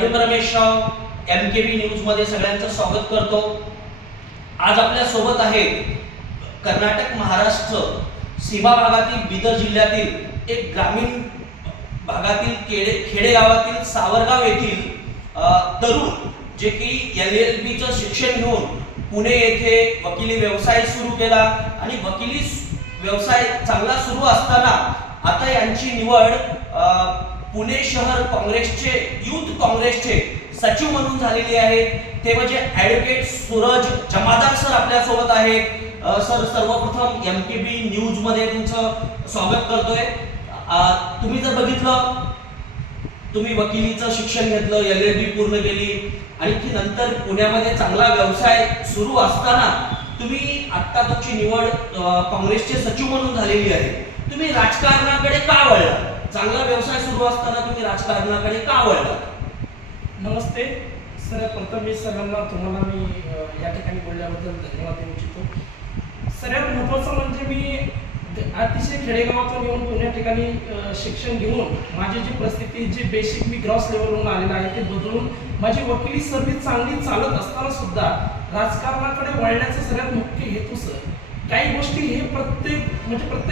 Bhim Rameshrao MKB news मध्ये सगळ्यांचं स्वागत करतो। आज आपल्या सोबत आहे कर्नाटक महाराष्ट्र सीमा भागातील बिदर जिल्ह्यातील एक ग्रामीण भागातील खेडेगावातील सावरगाव येथील तरुण जे की LLB चं शिक्षण घेऊन पुणे येथे वकिली व्यवसाय सुरू केला आणि वकिली व्यवसाय चांगला सुरू असताना आता यांची निवड पुणे शहर काँग्रेसचे यूथ काँग्रेसचे सचिव म्हणून झालेली आहे। ते म्हणजे ॲडव्होकेट सूरज जमादार सर आपल्या सोबत आहेत। सर सर्वप्रथम MKB न्यूज मध्ये तुमचं स्वागत करतोय। तुम्ही जर बघितलं तुम्ही वकिलीचं शिक्षण घेतलं, LLB पूर्ण केली आणि की नंतर पुण्यामध्ये चांगला व्यवसाय सुरू असताना तुम्ही आता तुमची निवड काँग्रेसचे सचिव म्हणून झालेली आहे। तुम्ही राजकारणाकडे का वळला? चांगला व्यवसाय सुरू असताना तुम्ही राजकारणाकडे का वळला? नमस्ते सर, प्रथम मी सगळ्यांना तुम्हाला मी या ठिकाणी बोलल्याबद्दल धन्यवाद देऊ इच्छितो। सगळ्यात महत्त्वाचं म्हणजे मी अतिशय खेडेगावातून येऊन पुण्या ठिकाणी शिक्षण घेऊन माझी जी परिस्थिती जी बेसिक मी ग्रॉस लेवलवरून आलेला आहे ते बदलून माझी वकिली सर्व्हिस चांगली चालत असताना सुद्धा राजकारणाकडे वळण्याचा सगळ्यात मुख्य हेतू सर काही गोष्टी हे प्रत्येक